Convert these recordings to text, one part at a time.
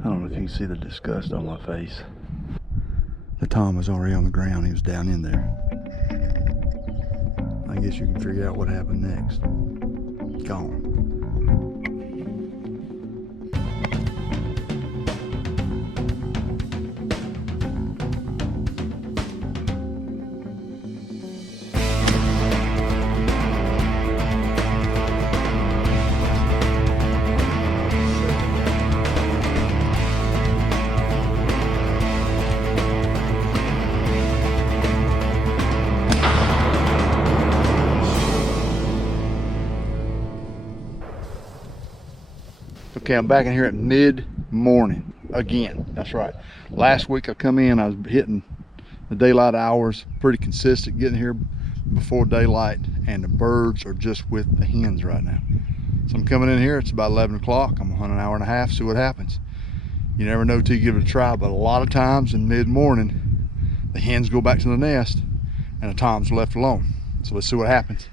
I don't know if you can see the disgust on my face. The tom was already on the ground. He was down in there. I guess you can figure out what happened next. Gone. Okay, I'm back in here at mid-morning again. That's right. Last week I come in, I was hitting the daylight hours, pretty consistent, getting here before daylight, and the birds are just with the hens right now. So I'm coming in here, it's about 11 o'clock. I'm gonna hunt an hour and a half, see what happens. You never know till you give it a try, but a lot of times in mid-morning, the hens go back to the nest and the toms are left alone. So let's see what happens.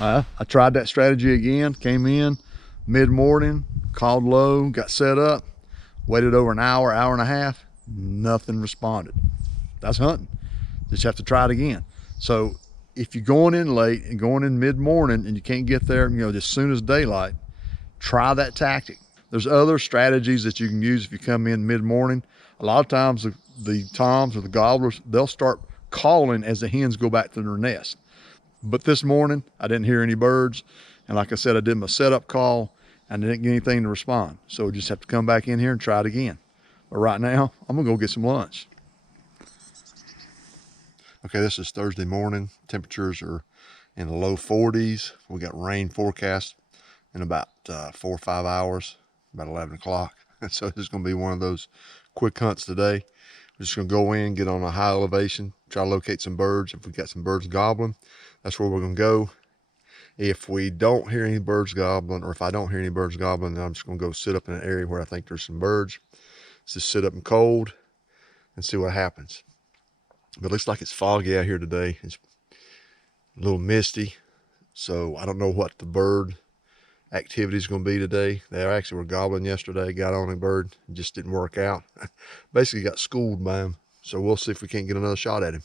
I tried that strategy again, came in mid-morning, called low, got set up, waited over an hour, hour and a half, nothing responded. That's hunting. Just have to try it again. So if you're going in late and going in mid-morning and you can't get there, just as soon as daylight, try that tactic. There's other strategies that you can use if you come in mid-morning. A lot of times the toms or the gobblers, they'll start calling as the hens go back to their nest. But this morning, I didn't hear any birds. And like I said, I did my setup call and I didn't get anything to respond. So we just have to come back in here and try it again. But right now, I'm gonna go get some lunch. Okay, this is Thursday morning. Temperatures are in the low 40s. We got rain forecast in about 4 or 5 hours, about 11 o'clock. So this is gonna be one of those quick hunts today. We're just gonna go in, get on a high elevation, try to locate some birds. If we got some birds gobbling, that's where we're gonna go. If we don't hear any birds gobbling, or if I don't hear any birds gobbling, then I'm just gonna go sit up in an area where I think there's some birds. Just sit up in cold and see what happens. But it looks like it's foggy out here today. It's a little misty. So I don't know what the bird activity is going to be today. They actually were gobbling yesterday, got on a bird, it just didn't work out. Basically got schooled by him. So we'll see if we can't get another shot at him.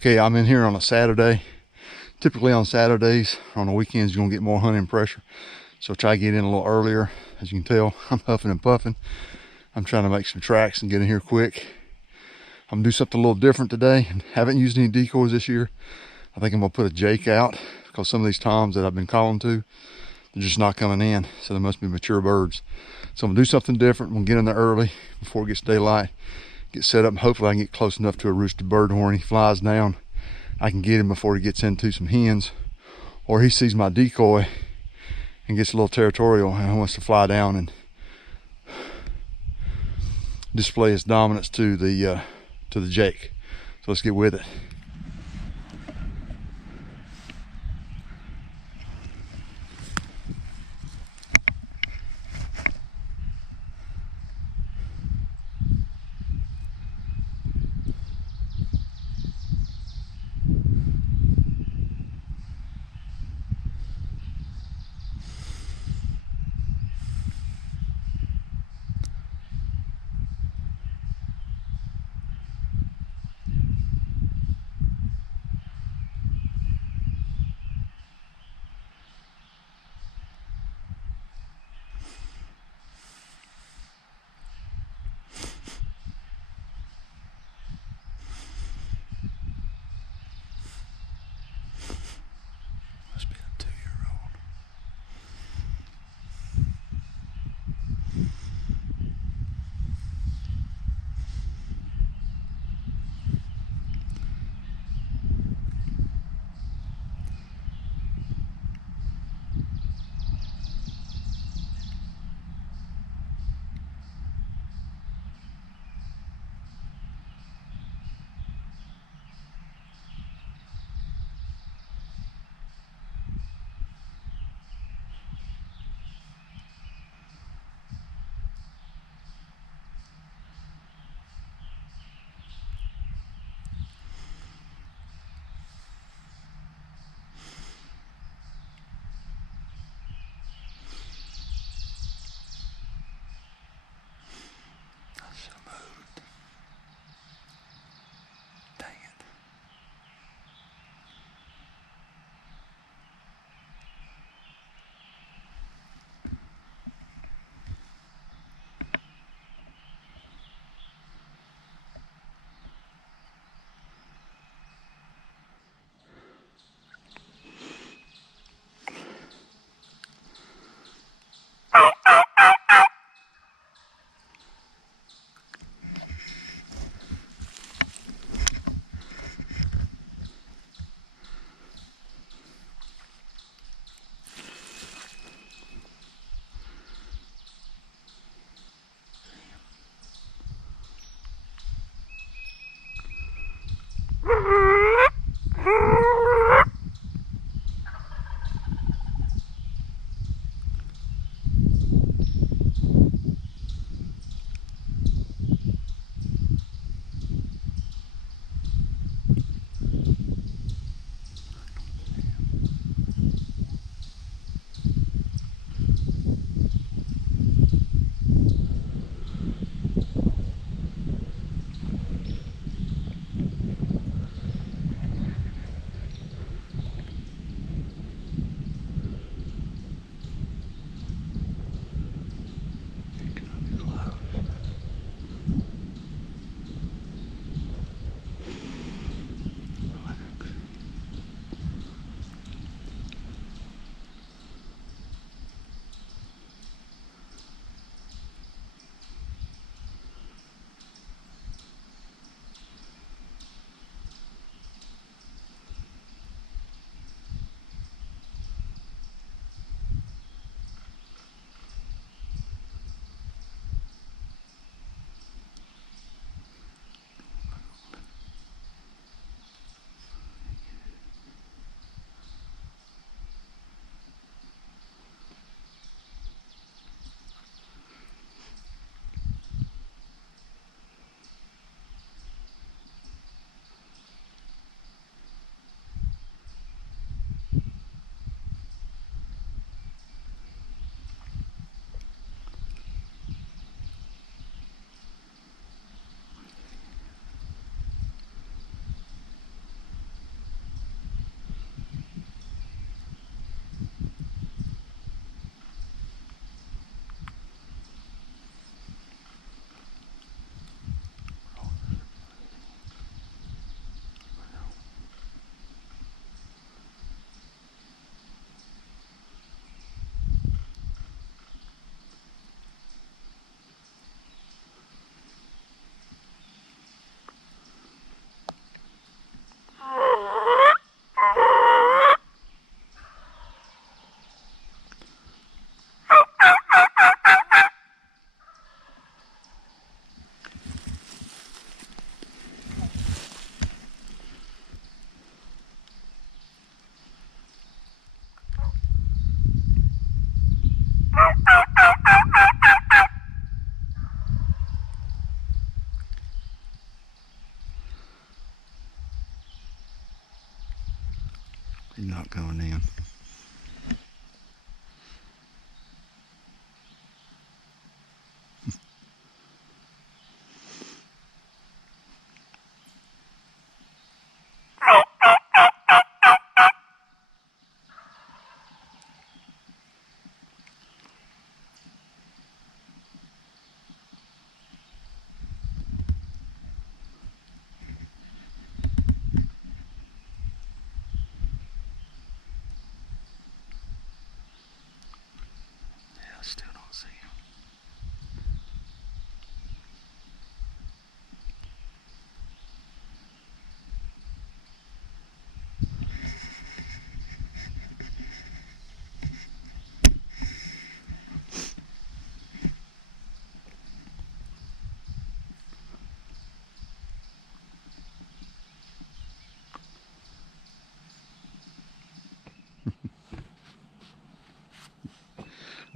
Okay, I'm in here on a Saturday. Typically on Saturdays, on the weekends, you're gonna get more hunting pressure. So try to get in a little earlier. As you can tell, I'm huffing and puffing. I'm trying to make some tracks and get in here quick. I'm gonna do something a little different today. Haven't used any decoys this year. I think I'm gonna put a jake out because some of these toms that I've been calling to, they're just not coming in. So they must be mature birds. So I'm gonna do something different. I'm gonna get in there early before it gets daylight, get set up, and hopefully I can get close enough to a roosted bird when he flies down, I can get him before he gets into some hens, or he sees my decoy and gets a little territorial and wants to fly down and display his dominance to the jake. So let's get with it.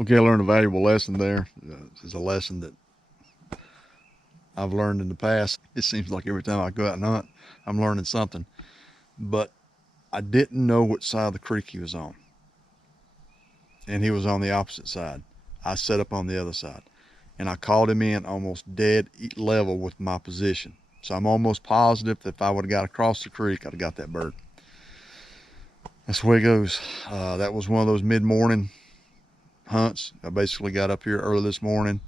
Okay, I learned a valuable lesson there. This is a lesson that I've learned in the past. It seems like every time I go out and hunt, I'm learning something. But I didn't know which side of the creek he was on. And he was on the opposite side. I set up on the other side. And I called him in almost dead level with my position. So I'm almost positive that if I would have got across the creek, I'd have got that bird. That's the way it goes. That was one of those mid-morning hunts. I basically got up here early this morning.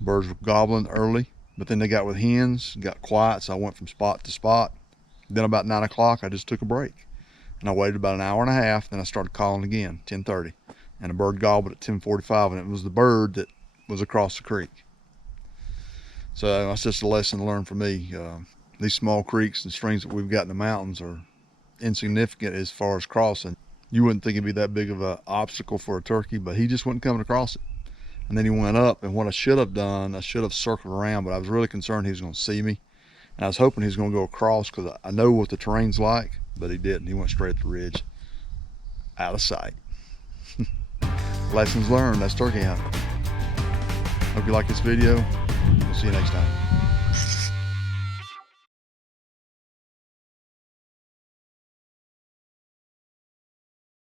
Birds were gobbling early, but then they got with hens, got quiet, so I went from spot to spot. Then about 9 o'clock, I just took a break. And I waited about an hour and a half, then I started calling again, 10:30. And a bird gobbled at 10:45, and it was the bird that was across the creek. So that's just a lesson learned for me. These small creeks and streams that we've got in the mountains are insignificant as far as crossing. You wouldn't think it'd be that big of an obstacle for a turkey, but he just wasn't coming across it. And then he went up, and what I should have done, I should have circled around, but I was really concerned he was going to see me. And I was hoping he was going to go across because I know what the terrain's like, but he didn't. He went straight up the ridge, out of sight. Lessons learned, that's turkey hunting. Hope you like this video. We'll see you next time.